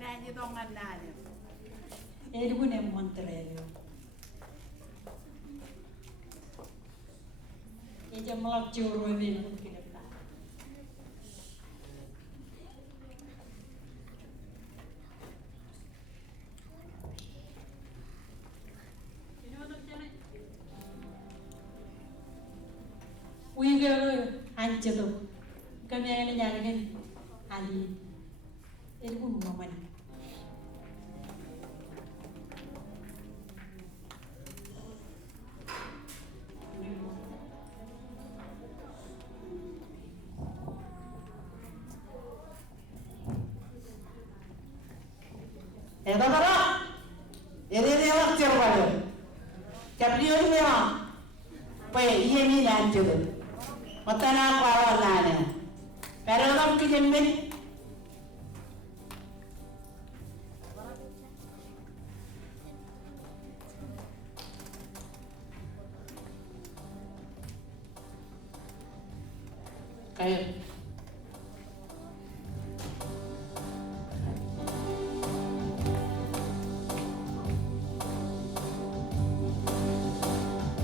Nanya tongan nanya. Ele pun yang Montreal. Ia melak juru ini pun kita. Uiga anca tu, kami yang nyarikan Ali. Ele pun mana? Eta bara, ini orang cerita. Tapi orang ni apa? Ia ni lanjut. Matana kawan nanya. Kalau orang kejemen, kayak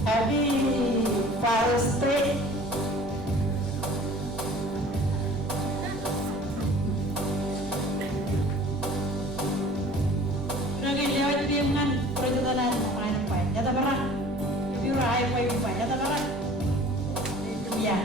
Happy Father's Day. Lagi lewat dengan perjalanan apa? Nyata barang. Biru apa? Nyata barang. Itu ya.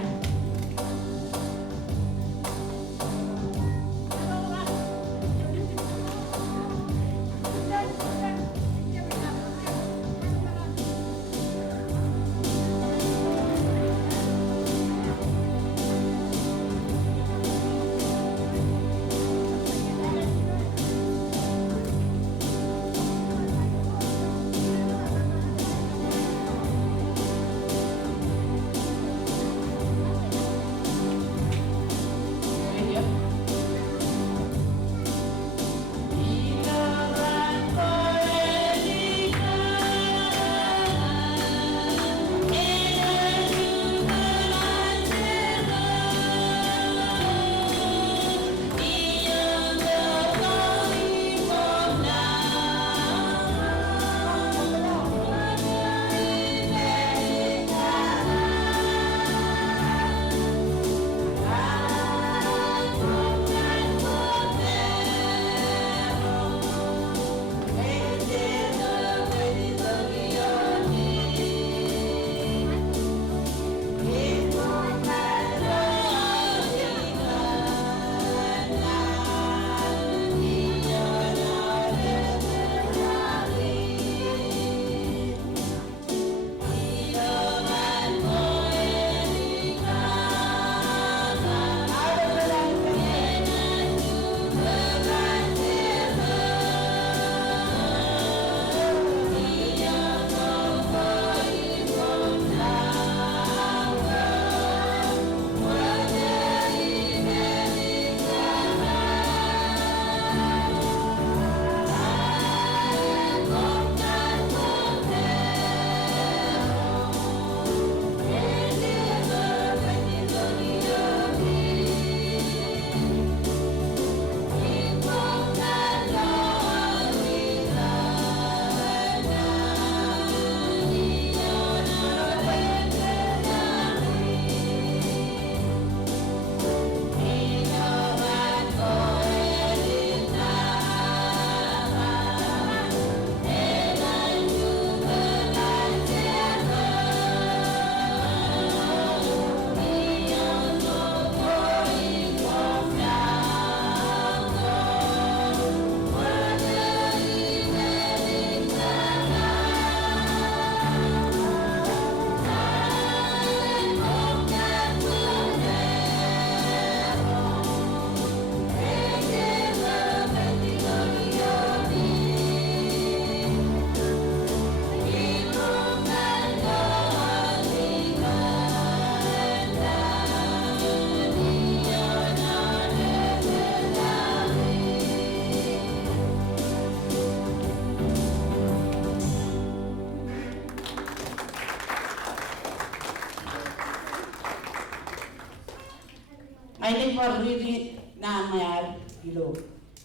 I think for really na mayar kilo.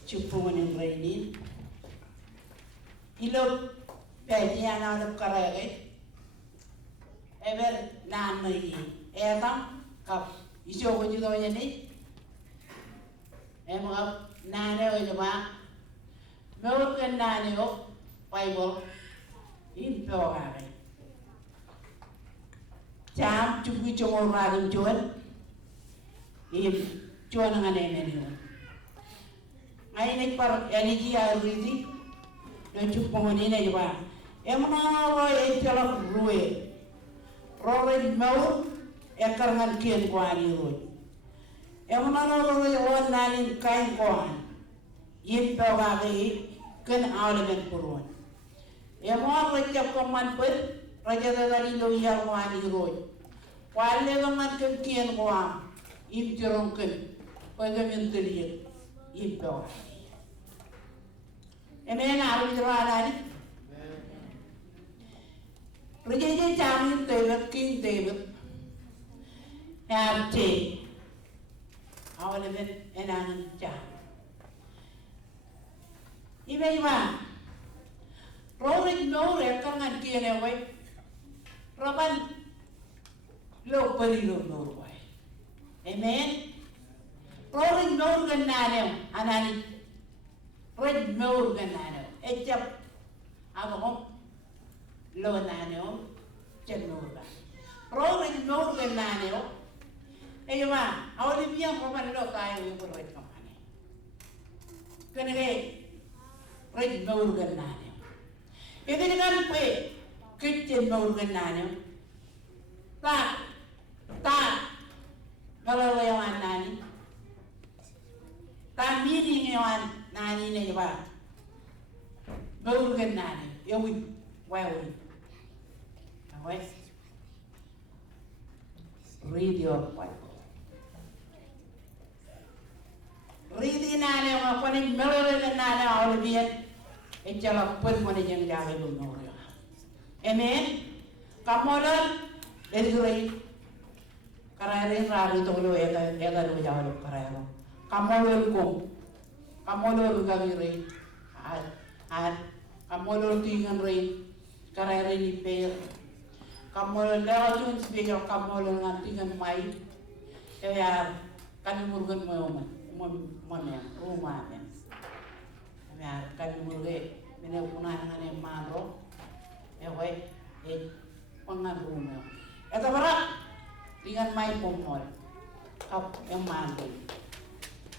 chupungan rainin. Ilo pedian ada karage. Ever nana yi. Etam kap iso ko judo yani. Emang nana o jama. Mewur kan nana o Bible. In pawai. Jam cukup cuma orang jual. In jual dengan ini. Ini par energi air ini. Dan cukup mengenai juga. Emang awak jalan ruwe. Roy mau ekar ngan kian kuani roy. Emang awak orang nani kain kuan. In pawai kan awal dengan puruan. Emang raja kaman per raja dari loya kuani roy. Wale kaman kian kuan. Im jerongken pada menteri im pawai. Emang awal jalan ni. Raja jamin David King David. Arte. Awal event enangan jam. Iba. Rorik no rekangan kian away. Raban lo peri lo no way. Amen. Rorik no ganano anani. Red no ganano. Ejap ako lo nano cenura. Rorik no ganano. Ewa awal biang raban lo kayu red kamane. Kenege red no ganano. Ini dengan pe kitchen mau ganano, tak kalau yang nani, tak mini yang nani ni apa, mau ganano, ya wih, read your Bible. Read ini nani yang apa ni melore ganano awal biar. Ejala pun mana yang jaga lumur ya. Amen. Kamulan lezurai. Karayarin ragu tu lo ega lo jaga lo karayaro. Kamulur kum. Kamulur gawirai. Kamulur tingan rai. Karayarin iper. Kamulur lewat jun sebagai kamulur ngantingan mai. Ya kami murgan mana rumah ya. Kami mulai menemukan dengan maro, pengaruhnya. Itu berat dengan main pomol, kap yang maro,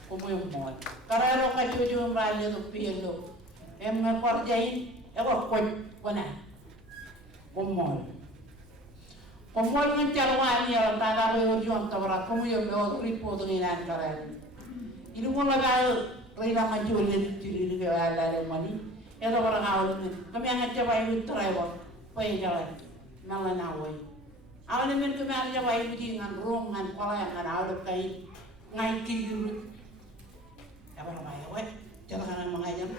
pomol. Karena orang cuci umrahnya tu pielo, kerjain, kona, pomol. Pomol mencarwani orang tak ada ujung tawarat, pomol report dengan karena. Ini mula kau Rina majulin ciri dia ada mani. Itu orang awal ni. Kami angkat jawab itu terawan. Pay jalan. Nala nawai. Awal ni kami angkat jawab itu dengan rong dengan kepala yang ada awal kai ngai kiri. Ya orang bayar. Weh, jangan kanan mengajam.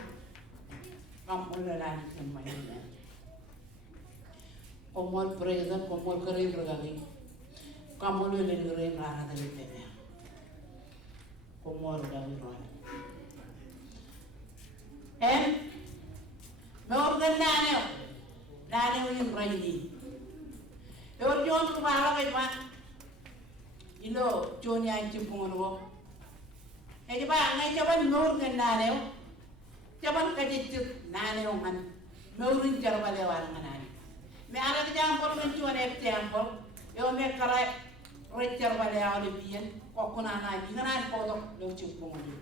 Kamu lelah semua ini. Komol present, komol kering berganti. Kamu lelah kering rara dari tanya. Komol dari rara. Meorgan nano yung raini. Eor John kumara kay ma. Ilo John yang cipung ano. Eh ba ngay jaban meorgan nano. Jaban kajit nano man. Meorin jarbale wala nani. Me ara jampol men John jampol. Yo me kara jarbale awle biyen ko kuna na bi ngana ko do cipung ano.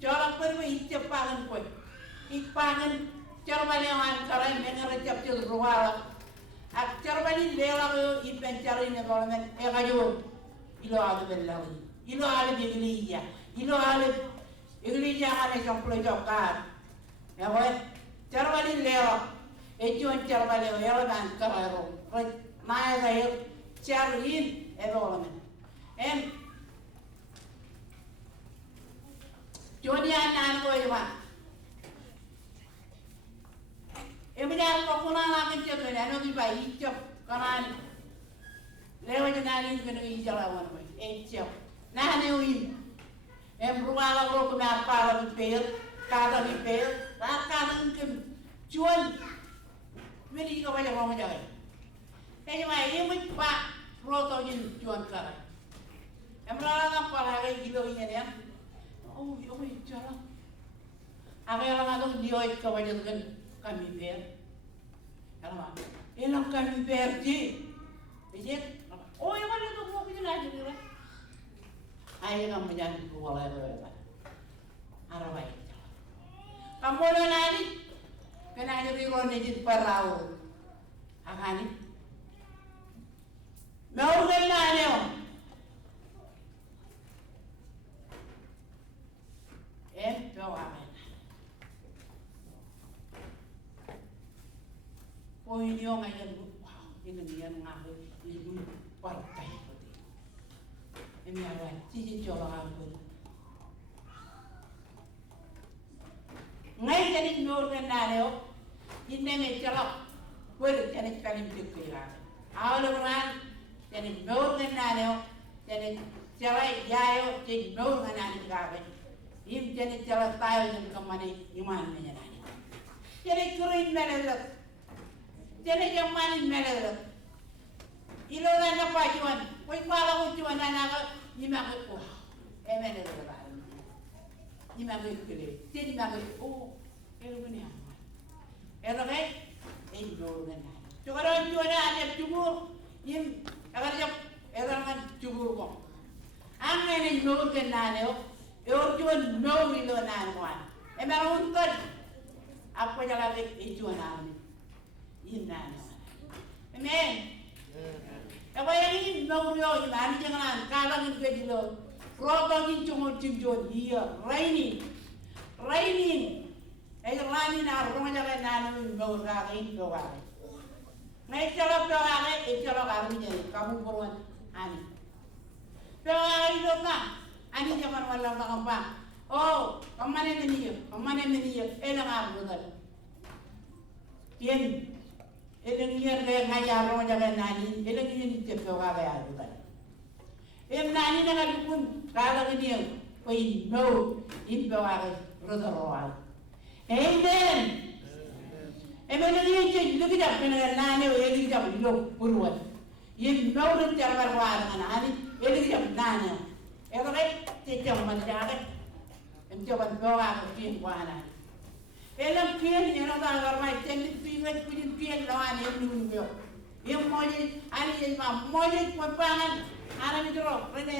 Jorang perlu icepangan ko. Ipangan Cerbali yang karai mengar capcil ruara. Ak cerbali lelang ipen cari ne government kayu. Ilo ada belawi. Ilo ada iglesia. Ilo ada iglesia ada sampai jokar. Ya boy. Cerbali lelang. Ejuan cerbali lelang karai ro. Naya gaya cerbali government. Jodi anak ko iwan. Ebilang ko kuna nakin cek ni, ano di ba icap kanan. Lewa jenari kena ijalawan boy. Icap. Nah ni uin. Ruala ko kuma para per kada ni pe kada ngem chuan meni ko ba ja mo ja e ma e mo pa proto yin chuan kara emra na para ga gilo yin ya oh jara ave la ngado dio ik ko ba ja kan mi pe ala elang kami berti bijak oh yang mana tu mau kita lagi ni lah ayah kamu jangan keluar lagi arabai kamu dah nani kena jadi orang ni parau akani mau kan nani doa oh ini orang aja wow ini dia ngaku ini partai ini apa cici coba aku ngai jadi nur kan nado ini me celok jadi kalim pikir awal orang jadi nur kan nado jadi celai jayo jadi nur kan nado kabe ini jadi celak tayo jadi kemana iman menyenani jadi kering melalui jadi yang mana melalui ilo na pajuan koi pala ko juan na ka ni ma ko melalui ba ni ma ko kile ti ma ko elo ni ha elo ke ilo na to karon juan na ya jubur yim agar jap elo kan jubur ko ang ne no ke na ne o juan no ilo na wan e ma unton apa jala ke juan na Inna, amen. Apa yang ini bagus yo, ini jangan kalang itu jadi Rotong ini cuma cincin dia, rainin. Rainin rumah jalan nanu bagus kali doang. Naik celok doang, celok kali jadi kamu buruan ani. Doang itu nak, ani zaman malam tak apa. Oh, kemana ini ya? Elang apa tu? Kian. Eleng yer le ngaya ro jaga nani eleng yen te ko ga ya du kan em nani na ga pun kala ni poi no in ba ga ro do ro wa amen amen ni je lu ga pen ga nani o eli ga lo purwa yen no ro te ga wa na nani eli ga nani e ko te te man ja ga em te ban ba ga ki wa na elam kian ni orang dah ramai cendek pingat punya kian lawan yang nunggu. Yang moje, ani yang moje pepangan, anak itu roh, mana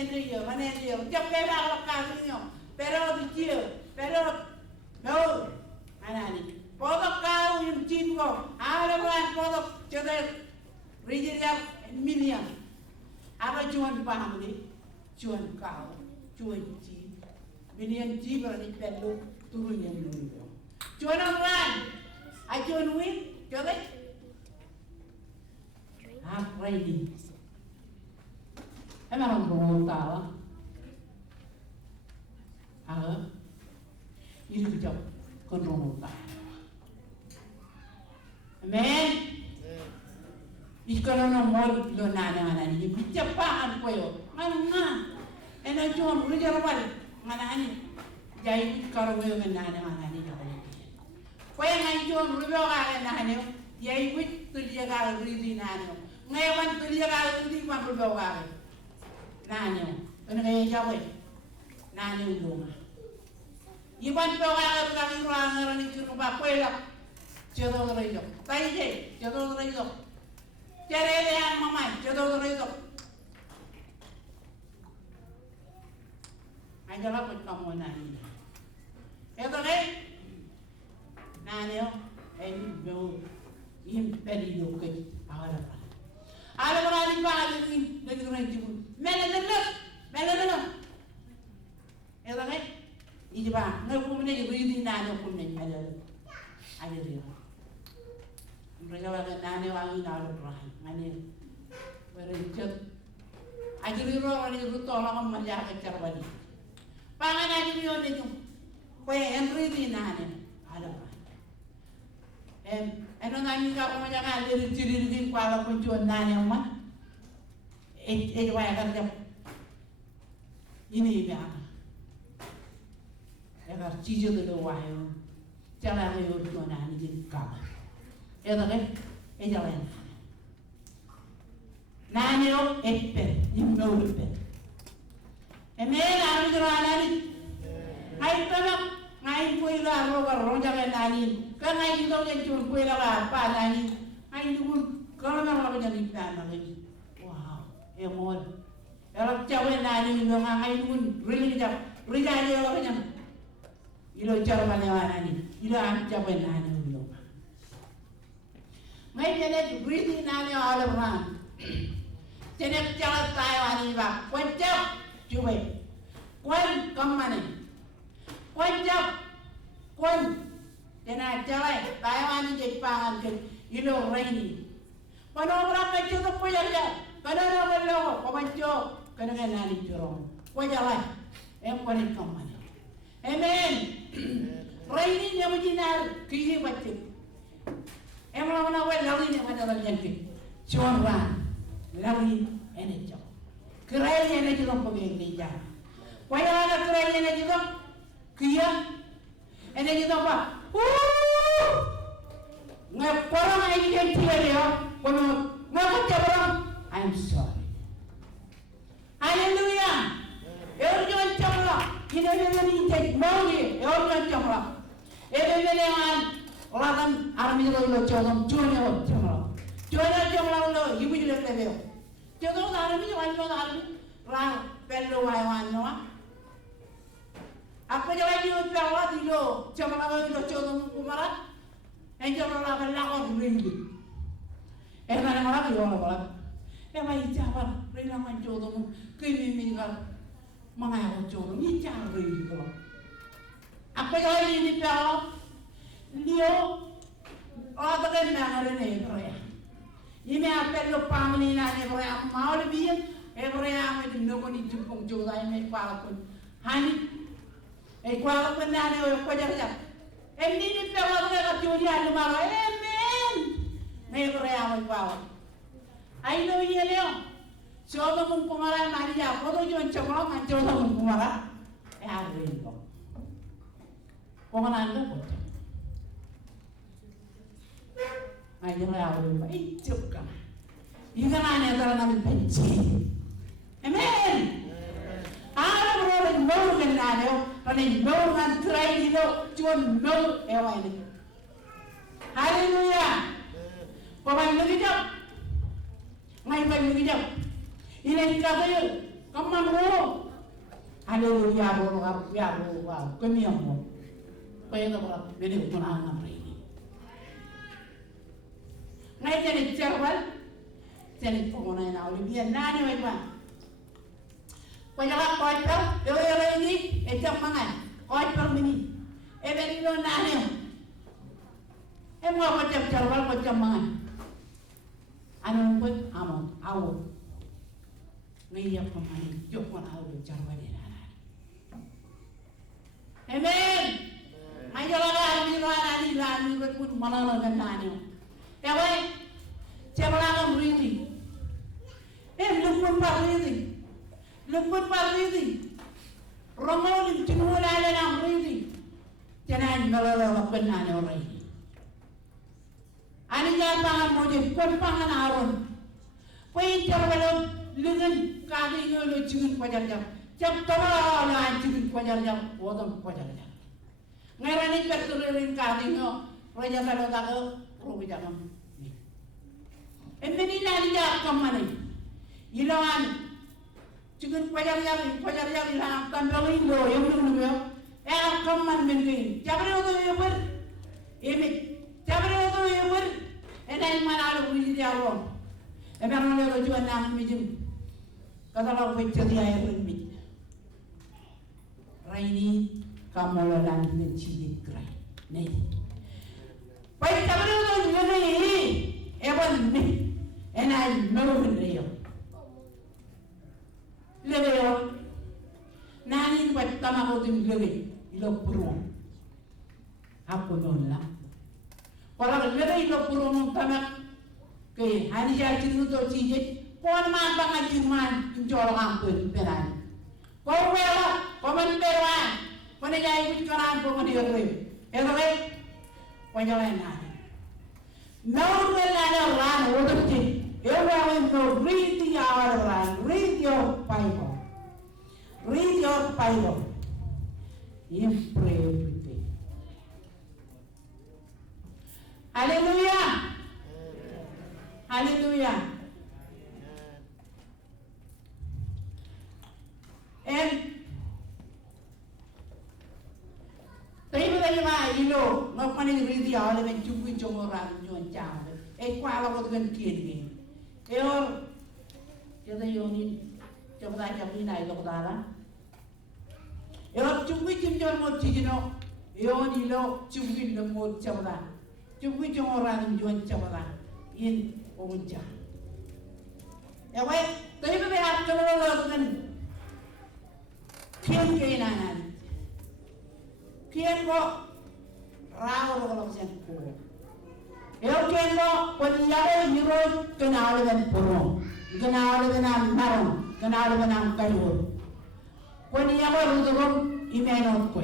dia, jam kaya kalau kasihnya, pero no, anak ni. Podok kau yang cinta, ada orang podok cedek, rijal miliar. Apa cuan paham ni? Cuan kau, cuan cinta, miliar cinta berarti perlu turun yang nunggu. Cuan orang, acuan win, coba. Apa ini? Emang orang tahu? Ini kejap kontrol tahu. Amen. Iskala na mol lo nana ni kejap paan koyo. Mana? Enak cuan ujar wal. Mana ni? Jai kalau koyo nana ni. Kaya ngayon rubo ka na ano, yai wit tuliya ka ridi na ano. Ngayon tuliya ka ridi kwa rubo ka. Na ano, ano kaya jawe? Na ano lunga. Iban pa ka kami ruang ni kuno ba kwela. Jodo rejo. Taije, jodo rejo. Jarele ang mama, jodo rejo. Ajala put kamu na ni. Eto ne? Naneo, ini bau, ini peri doke, awal apa? Awal apa ni pak ini dengan orang itu, melayan. Itu kan? Ini pak, nak pun ni beri naneo pun ni melayan, ada dia. Mereka lagi naneo angin awal perang, mana berencet. Ajar dia orang itu tolong melihat cara balik. Pangan ajar dia orang itu, kau yang beri naneo, ada apa? Ano namin ka kung mga lirit-lirit kwa kung juan na niya man. Waya ka rin. Ini iba ka. Eka cijo de wayo jala he yo to na ni din ka e da e jala na ni o eppe ni no eppe e me na ni ra ni ai ta na ngai pui la ro ga ro jala na ni ka ngai ni do ni tu pui la pa na ni ai ni kun ka na la ga ni pa na ni wow e mo era cawe na ni no ngai kun ri ja ni la ga ni ilo cara mana ni ilo am cawe na ni lo ngai jene ri na ni all around jene cara tai ni ba kwan cap cuba kwan kamane kwan cap kwan jene cara tai ni je pangan ke ilo raini pano orang kecil tu punya dia kada orang lo komancho kada nani jorong wajala em kwan kamane amen raini nya mujinar kiyi bacci em la wana wel lawi ne wana dal janti chonra lawi ene jaw kray ene jidom page ni ja waya na kray ene jidom kiya ene jidom ba ngai porang ai janti yo kono ngako jabram I'm sorry hallelujah erjon chamla ina ni tek mawni erjon chamla ebebelengan lagan armi lo chodom chunya chamla lo ibu jile tebeo chodom armi ra pello waiwan no apa jala di pewa dilo chamla lo chodom kumara enjalo la bella ko ringi na mala yo la mai jawa rila man chodom kimi mingal mga ko chodom ni chang ringi ko apa jala di pewa Dio ada kan nangare ne brea ime appello pamni na ne brea maul bi e brea me no ko ni jupong joda me kwala ko hani e kwala ko na ne ko jar jar e ni pe wa ga jodi al maro amen ne brea me kwala ai no yeleo soba mun kumara mari ja ko do jon chama man joda mun kumara e a rin ko ko na ndo ko ai jangan awal itu kan, ini kan aneh antara nabi benci, amen. Ada orang mau kenal yo, kalau mau kan try itu, cuma mau ewa ini. Haleluya. Pemain begijap, main begijap. Ini kata yo, kamu mau? Haleluya, ya, kami yang mau. Kaya tu orang beli ukuran apa ini? Ngai jadi cerwal jadi pengona na oli biar nani wai ba pajak koi per yo ini ejam mangan koi per mini beri lo nani mau macam cerwal macam mangan anu pun amon awu ngai ya pemain jok mana awu cerwal ni nani amen majalah ni lani pun mana lo nani Ewe, cemala ngomridi. Lumpun paridi. Romoli tinula ala ngomridi. Jangan ngalala penane orai. Ani japa moje kompangan aron. Poi cerwalo lungan kali ngolo cigun pajar jam. Jam tawala ala cigun pajar jam, wodam pajar jam. Ngarani perturin kali ngo, raja kalau tahu robi jangan. Emeni nani ja kamane. Ilangan cigun pajar jam ilang kan lawi lo yang dulu yo. Kaman mengi. Jabre odo yo ber. Emi. Jabre odo yo ber. Enai mana lo wi dia lo. Emang lo jual nang mijim. Kata lo pecah dia air mi. Raini kamu lo lanjut cilik rai. Nih. Baik jabre odo yo nih. Ewan nih. Enai no rio. Leo nani buat kama ko din lele ilo puro. Ako non la. Wala lele ilo puro mo kama ke hani ya tinu to chije kon ma ba nga jirman jolo ampun peran. Ko wala ko man peran ko Kone jai kuch karan po mani yotre. Edoe, panjala nani. No nani ran odoti. Everyone know read your ran, read your Bible. Read your Bible. You pray every day. Hallelujah. Hallelujah. And ilo no pani ridi ale men chukui chomora nyon chave e kwala ko gan kieni e or kada yoni chobda chapi nai lo dala e or chukui chimjon mo chijino e on ilo chukui no mo chobda chukui chomora nyon chobda in onja e wai dai be ap chomora lo gan kien ke nanan kien ko rao lo sen ko eu kien ko pon yare hiro kenal ben poro kenal ben am maron kenal ben am kayo pon yare rudurum imeno ko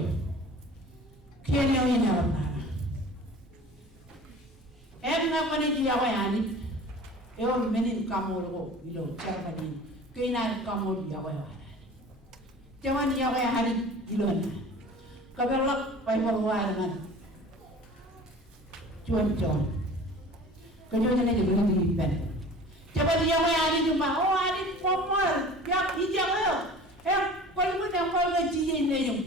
kien yo ina na em na pon ji yawa yani eu menin kamolo ilo charvani kina kamolo yawa Jangan yang kaya hari ilon. Kabelak pai maluaran. Cuan. Kejuan ni juga di pen. Jangan yang kaya hari cuma oh hari popol. Yang hijau yo. Kalau yang kalau cije ni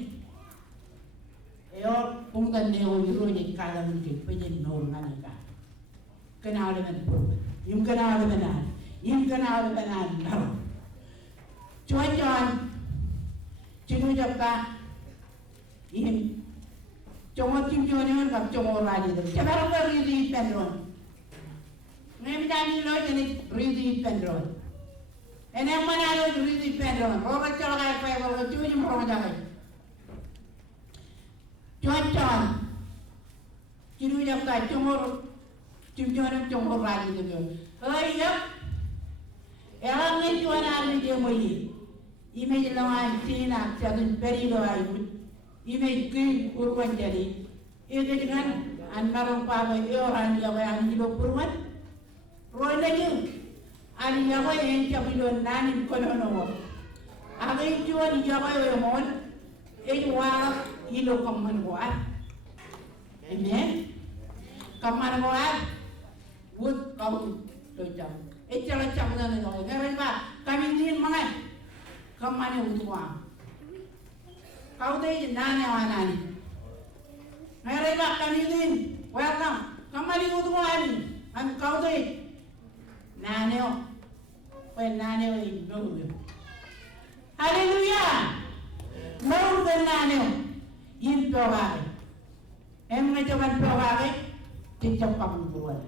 yo. Pungkan ni iro ni kala mungkin penyen nol nani ka. Kenal dengan pun. Im kenal dengan. Cuan. Cinu jabka in cuma tim jono kan cuma lagi tu. Jangan lupa read pendron. Nami tadi lo jadi read pendron. Enak mana lo read pendron. Orang cakap apa yang orang cuma orang jaga. Cuan. Cinu jabka cuma tim jono cuma lagi tu. Oh iya. Orang ni cuan ada dia mui. Image lawan tina jangan beri lawan image kui urban jadi itu dengan anmarong pabai orang yang yang hidup urban roy lagi ani yang yang cabilo nani konono aga itu ani yang yang mon wa hilo kaman wa amen kaman wa wood kau lojam jalan cabana no ngaran ba kami din mangai Kamane utuwa. Kau deh nane wanani. Mereka bakal ini, welcome. Kamane utuwa ni, an kau deh nane o, nane o ini. Haleluya. Mau dan nane o, ini doa. Emang jangan doa cicak kamu buat.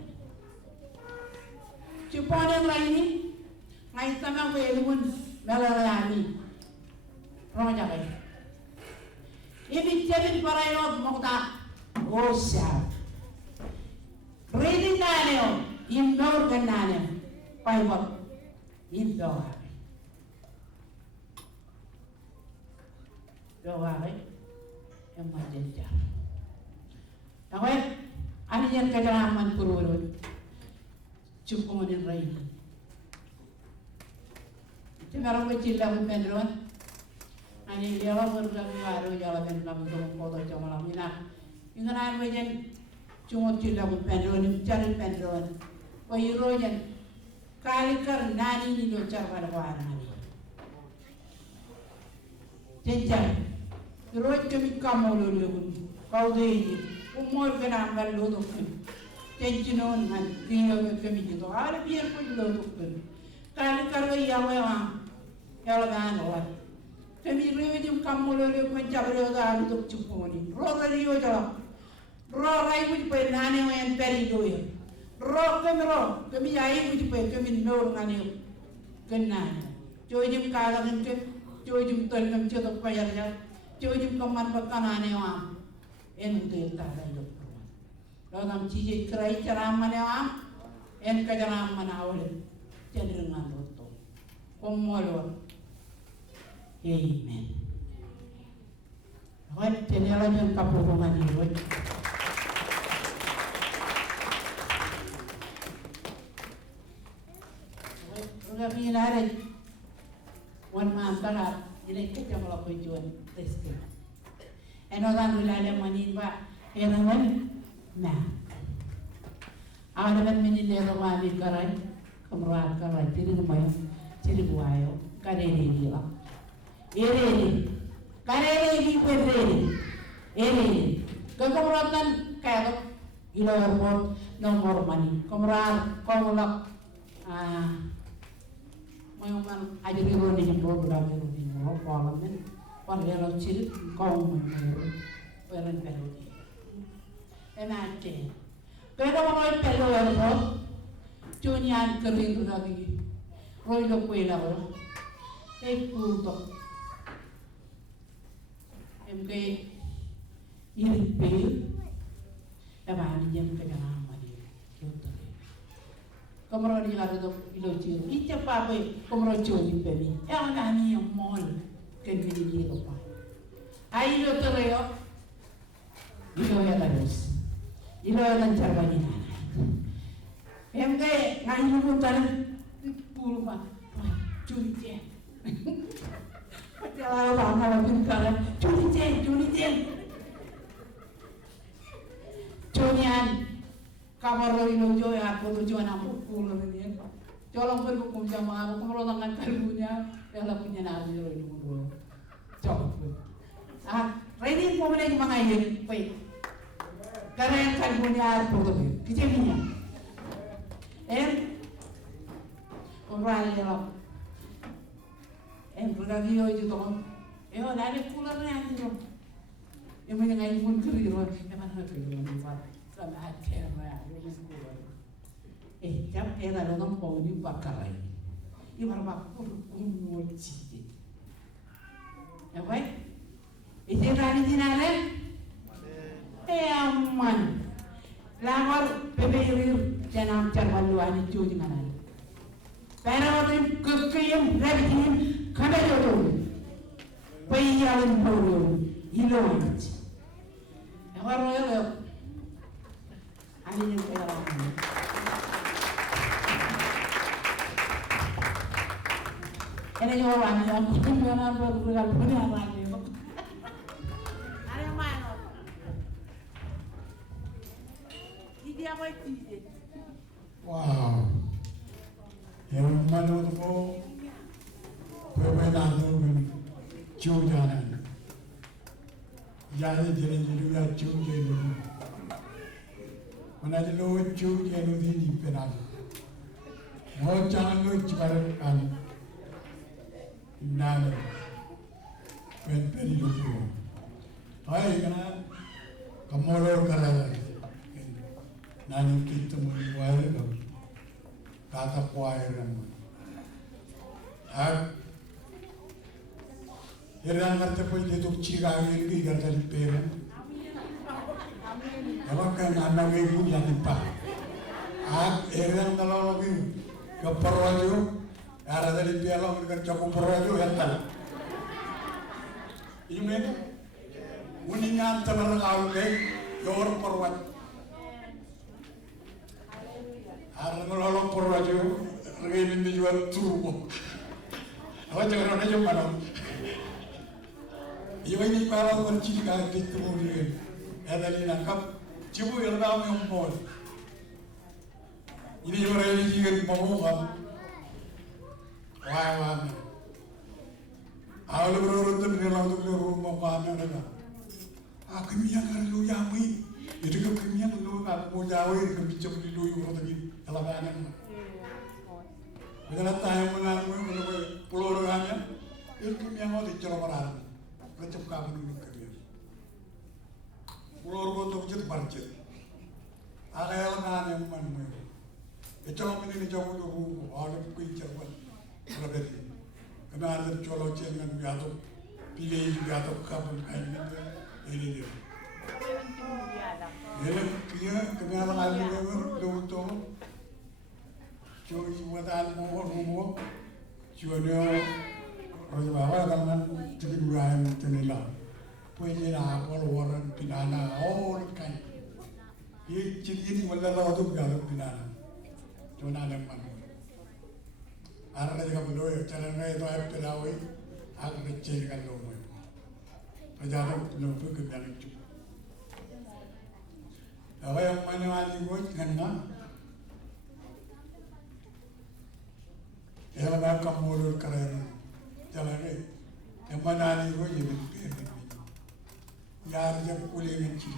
Ciponan lain ngai sama welun. Melalui orang jaga. Ini jadi para yang mau tak gosah. Reading nane, indoor kan nane, Bible indoor. Doa yang macam. Tahu? Ani yang kejalaman kurun, cukup dengan raih. Sekarang kecil dah pendron, ani dia orang berjalan baru jalan pendron untuk foto cuma lamina. Ingat macam cuma kecil dah pendron, cari pendron. Kau rojan kali kar nani ni lo cara pada nani. Jenjang, roj kami kamu lo kau deh umur kena ambil lo tu. Jenjinon kan kira kami itu, ada biar pun lo tu. Kali kar yang Yalagan awat. Kami rewet kamu lalu mencabut orang untuk cuponi. Roh tadi yo jawab. Roh rai pun pergi nane yang peri doya. Roh kami jai pun pergi kami nor nane kena. Jojim kalangan ke, jojim tolong cetok payarnya, jojim kaman bakal nane am. Entu tak ada yo. Lalu kami cici kerai ceram mana am, en kejaram mana awal. Cenderungan roto. Komolor. Amen. Hoy tenela nyon kapupungan ni hoy. Kami narin wan mantara ini kita melakukan jual testing. Enoran wilayah manin ba enaman na. Ada kan mini lero mami karai kamrat karai tiri lumayo tiri buayo karene gila. Ereni pereni ereni. Kekamratan kayak ilo airport nomor mani kamrat kamulak Mayuman aja di ruang ini program ini parlemen parlemen cilik kaum menurut peren pelodi. Enaknya, kalau mau pelodi itu, cunian kering tu lagi, roy lo kuela lo, kurto, MK ini pil, apa ni jam kerana mari, kita. Kamera ni kalau tu ilo cium, itu apa kamera cium ni pemi. Yang ni yang mall kembali ni lupa. Ayo lo terleo, ilo yang harus, ilo yang cakap ni. MK ngaji pun tarik puluh pak, curi je. Macam apa pun kalau curi je. Curian. Kamar lo ino jo ya aku tujuan aku pulang ini. Colong berhukum sama aku kalau tangan kalbunya yang lah punya nabi lo ino dulu. Coba. Ready mau mana yang mangayin, baik. Karena yang kalbunya aku tuh, kecilnya. Orang lo. Berarti yo itu tuh. Ada pulang ni lo. Yang mana ngayin pun kiri lo. Yang mana kiri lo ni sama aja lah, jam era lo non mau ni bakarai, ibar bakul umuci, ya baik, ini rani jinare, aman, lamar beberir jangan cerman luani cuci mana, perawat kekayam rabitin kamera tu, payah buru, hilangnya, ya baru Ani yang pegang ini. Ini juga orang yang mungkin mana berbuat punya orang ini. Ada yang mana? Ini apa itu? Wow. Yang mana tu perbedaan tu cucian. Jadi juga cucian. Mana lo cuci lo di penal, mau jangan lo cepat kan, nana, peri lo tu, hai kan, kamoror kerana, nani kita muli wire lo, kata wire ramai, Irang kata pun dia tu cakap ini kata di peren. Kalau kan anak ibu yang lupa, erang kalau lagi keperwaju, ada dari piala mereka cukup perwaju yang tak. Ini uningan terlalu lagi, jor perwat. Ada kalau perwaju, regin ini jual turbo. Apa jangan orang jom mana? Ini kalau berciri kali itu mungkin ada di nangkap. Cibu yang ramai umpol. Ini orang ini juga pemuka. Wah. Awal berurut tu dia langsung ke rumah mana dah. Kami yang lalu yami. Itu kami yang lalu nak mau jauh kami cuma di luar orang tadi kalau mana. Bila tayang menang pulau orangnya, itu kami yang mau dicoba orang. Kecap kami dulu kami. Pulau Rogo tu barjat. Agak orang yang mana. Itu orang ini jauh dulu. Ada kui cerban. Berarti. Kena ada colo cengan biatu. Pilih biatu kabel kain ini dia. Ini kia kena ada lagi dulu tu. Cuma buatan mohon. Cuma dia orang bawa kan jadi bukan tenila. punya awal waran pinana all kan ini ciri wala lalu galau pinana cuma ada mana arah juga belum cara itu ayat pelawai aku kecil kan loh perjalanan belum ke dalam itu apa yang mana wali gue karena ya lah kamu mulur keren jalan yang mana gue jadi यार जब कुले में चीज़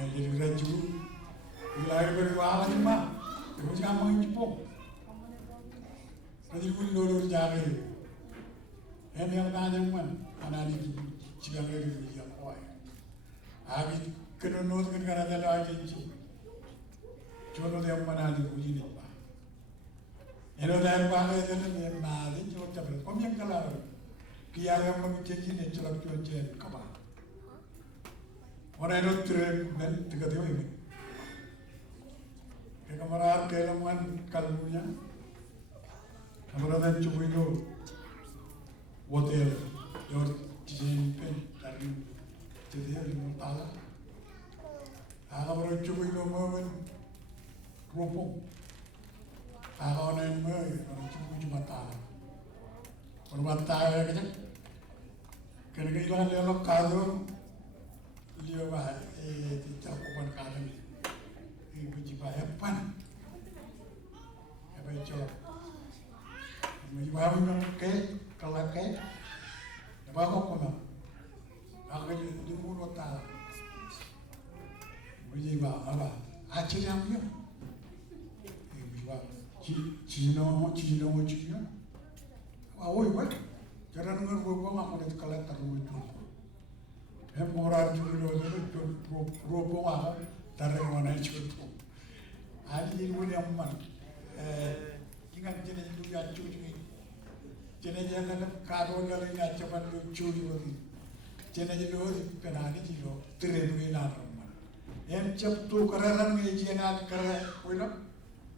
या jadi raju wilayah berwala cuma terus kamu yang cepok jadi kulit lulur jari yang nanya man anak ini jika lagi dia koi agi kena not kan karena ada lagi ini jono dia mana di kulit ni pak yang ada bangga itu ni nari jono campur kami yang kalah kiara yang menguji ni celak cuaca kabar orang itu tren tiga tiga ini. Kemarin kelaman kalbunya, kemarin cuci itu, hotel, jauh pen dari jadi lima tahun. Kemarin cuci itu makan kerupuk, kemarin orang cuci cuma tahun. Orang tahun kerja, kerja ilan lelok kado. Dia bah tidak kuat kadang ibu jiwa apa itu jiwa mana ke kalau ke apa kok mana aku di mulut tak jiwa apa acil yang dia ibu jiwa cino awal buat jangan nggak berbuang aku lihat kalau terus itu moral juga itu robo apa dari mana itu ada yang punya man jangan jenis itu yang cuci jenis jangan kado dari yang cepat lucu itu jenis itu penani itu terlalu enak man yang cepat tu kereran ni jenis keren punya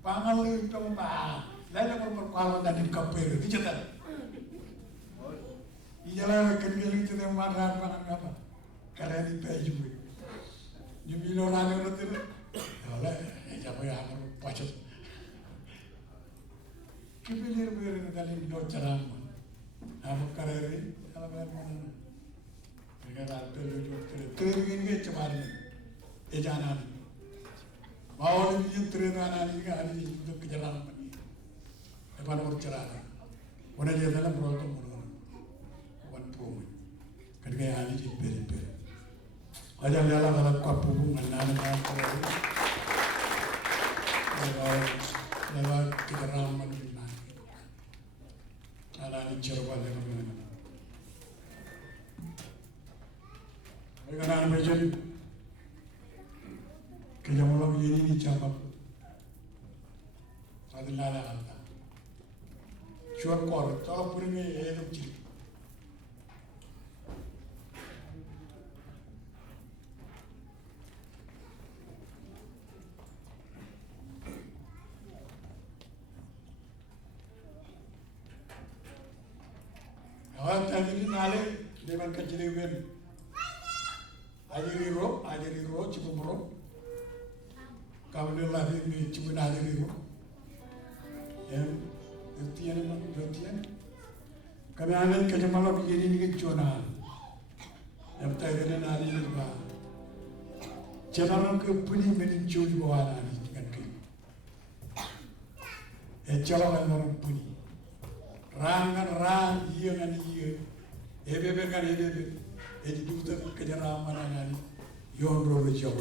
pangal itu mah lalu berperkawan dan dikapir itu cepat iyalah kendali itu yang marah apa karena ini baju ni bila orang orang tu, kalau siapa yang aku pacet, kebelir belir kali dua ceram, aku karena ini kalau mana, mereka terlalu terlalu ini cepat ni, jangan ni, mau ni terlalu ni kan ni itu kejalan ni, apa orang ceram, orang dia dalam berotot mulu, orang pun, kerja hari ini beri. Aja nyala kalau kapu mengenai apa lewat keraman mana, ada ni cerita lagi mana. Mereka macam kerja malam ini ni cakap, ada lala ada, cuak kor, kalau pun ni itu ciri. Awak tadi ni nale dewan kejadian, ajari ro, cipu ro, kau ni lagi ni cipu ajari ro, yang bertian, kami ane kerja malam ini ni kecona, yang tadi ni nale ni bah, jangan ke puni meninjau bawah nale dengan ke, jangan orang puni. Rang iya kan iya, ebe kan ebe, jadi duta kejaran mana nani, yon robe jauh.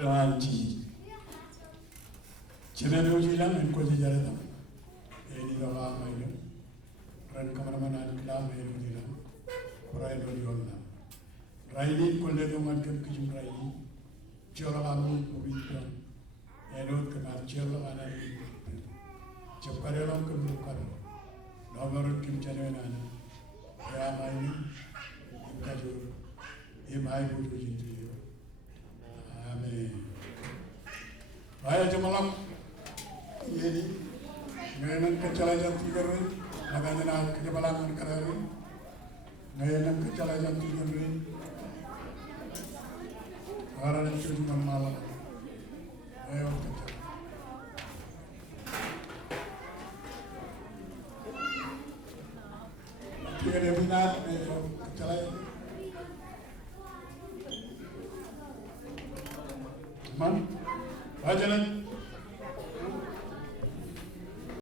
Ranchi. Cina doji lang en ko jara tam. Ini dawa main. Ran kameraman kelam en doji lang. Perai doji lang. Raini ko le do man kem kijum raini. Ciola kamu pubitra. Enot kenal ciola ana ni. Cokare lang kem lukar. Nomor kim chane na. Ya main. Kajur. Ye mai budu jinti. Amin. Baik malam ini ngayon kecelakaan tiga rin naganya na kejabalan kararin ngayon kecelakaan tiga rin orang yang cuma malam ngayon kecelakaan tiga definat ngayon kecelakaan man Ajalan